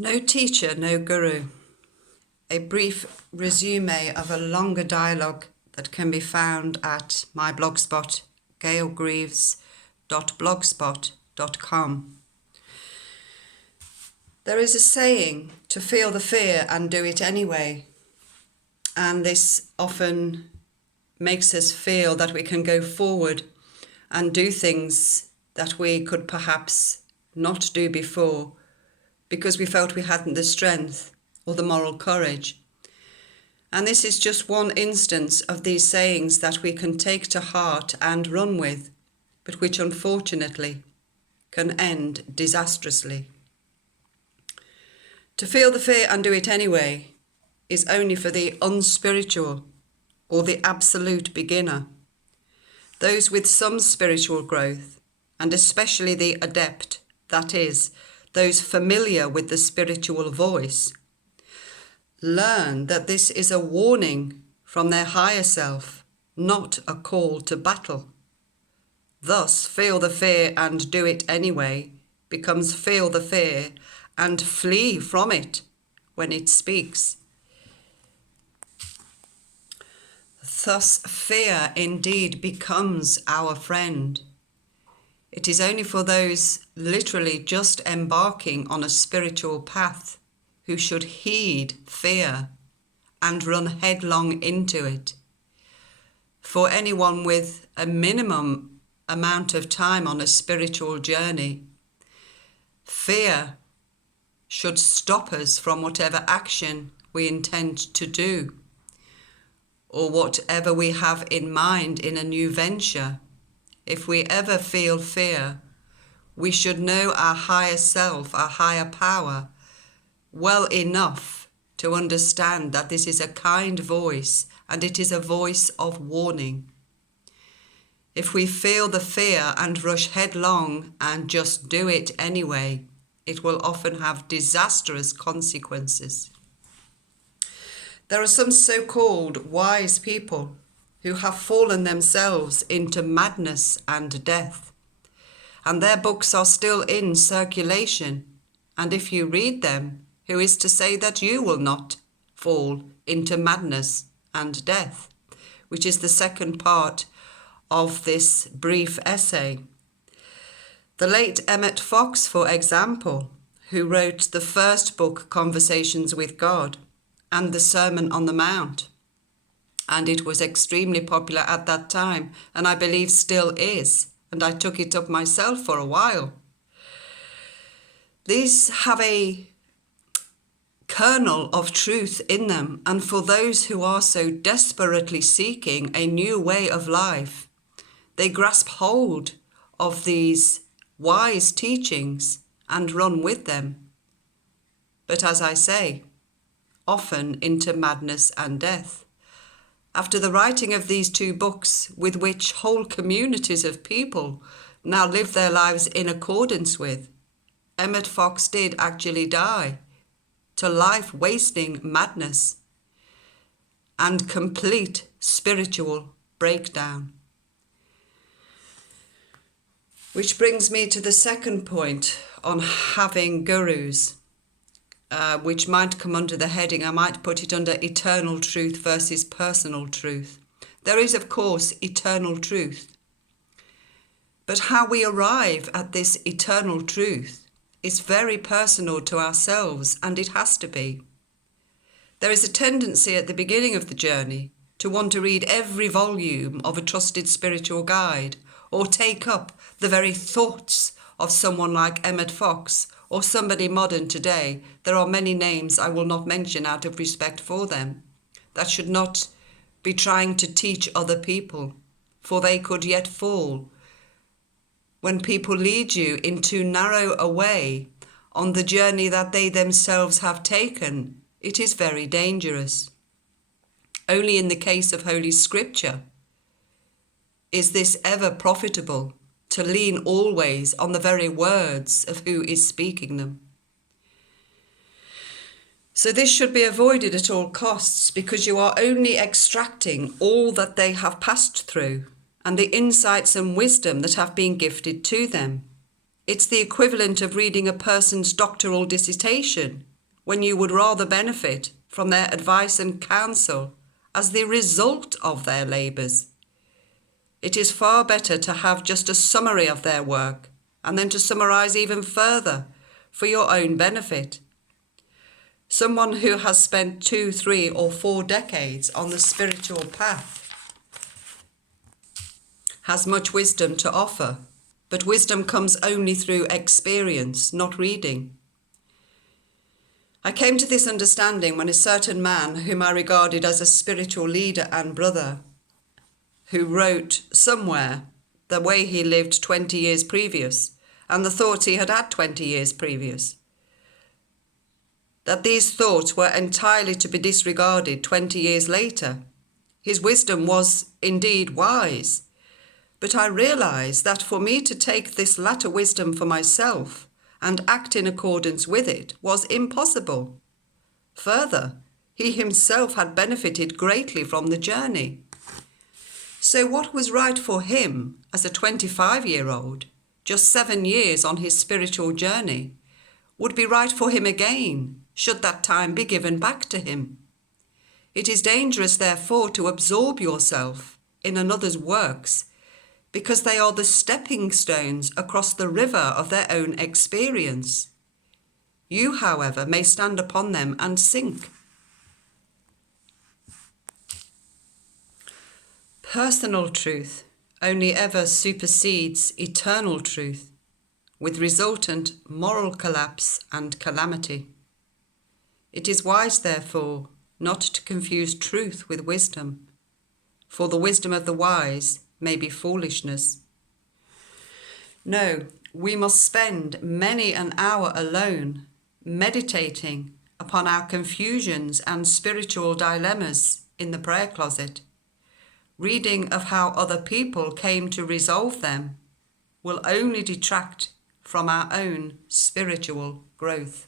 No teacher, no guru. A brief resume of a longer dialogue that can be found at my blogspot, gailgreaves.blogspot.com. There is a saying, to feel the fear and do it anyway. And this often makes us feel that we can go forward and do things that we could perhaps not do before because we felt we hadn't the strength or the moral courage. And this is just one instance of these sayings that we can take to heart and run with, but which unfortunately can end disastrously. To feel the fear and do it anyway is only for the unspiritual or the absolute beginner. Those with some spiritual growth, and especially the adept, that is, those familiar with the spiritual voice, learn that this is a warning from their higher self, not a call to battle. Thus, feel the fear and do it anyway becomes feel the fear and flee from it when it speaks. Thus, fear indeed becomes our friend. It is only for those literally just embarking on a spiritual path who should heed fear and run headlong into it. For anyone with a minimum amount of time on a spiritual journey, fear should stop us from whatever action we intend to do, or whatever we have in mind in a new venture. If we ever feel fear, we should know our higher self, our higher power, well enough to understand that this is a kind voice and it is a voice of warning. If we feel the fear and rush headlong and just do it anyway, it will often have disastrous consequences. There are some so-called wise people who have fallen themselves into madness and death, and their books are still in circulation, and if you read them, who is to say that you will not fall into madness and death, which is the second part of this brief essay. The late Emmett Fox, for example, who wrote the first book, Conversations with God, and the Sermon on the Mount, and it was extremely popular at that time, and I believe still is, and I took it up myself for a while. These have a kernel of truth in them, and for those who are so desperately seeking a new way of life, they grasp hold of these wise teachings and run with them. But as I say, often into madness and death. After the writing of these two books, with which whole communities of people now live their lives in accordance with, Emmett Fox did actually die to life-wasting madness and complete spiritual breakdown. Which brings me to the second point on having gurus, which might come under the heading, I might put it under eternal truth versus personal truth. There is, of course, eternal truth. But how we arrive at this eternal truth is very personal to ourselves, and it has to be. There is a tendency at the beginning of the journey to want to read every volume of a trusted spiritual guide, or take up the very thoughts of someone like Emmett Fox, or somebody modern today. There are many names I will not mention out of respect for them, that should not be trying to teach other people, for they could yet fall. When people lead you in too narrow a way on the journey that they themselves have taken, it is very dangerous. Only in the case of Holy Scripture is this ever profitable, to lean always on the very words of who is speaking them. So this should be avoided at all costs, because you are only extracting all that they have passed through and the insights and wisdom that have been gifted to them. It's the equivalent of reading a person's doctoral dissertation when you would rather benefit from their advice and counsel as the result of their labours. It is far better to have just a summary of their work and then to summarise even further for your own benefit. Someone who has spent 2, 3 or 4 decades on the spiritual path has much wisdom to offer, but wisdom comes only through experience, not reading. I came to this understanding when a certain man, whom I regarded as a spiritual leader and brother, who wrote somewhere the way he lived 20 years previous and the thoughts he had had 20 years previous, that these thoughts were entirely to be disregarded 20 years later. His wisdom was indeed wise, but I realised that for me to take this latter wisdom for myself and act in accordance with it was impossible. Further, he himself had benefited greatly from the journey. So what was right for him as a 25-year-old, just 7 years on his spiritual journey, would be right for him again, should that time be given back to him. It is dangerous, therefore, to absorb yourself in another's works, because they are the stepping stones across the river of their own experience. You, however, may stand upon them and sink. Personal truth only ever supersedes eternal truth, with resultant moral collapse and calamity. It is wise, therefore, not to confuse truth with wisdom, for the wisdom of the wise may be foolishness. No, we must spend many an hour alone, meditating upon our confusions and spiritual dilemmas in the prayer closet. Reading of how other people came to resolve them will only detract from our own spiritual growth.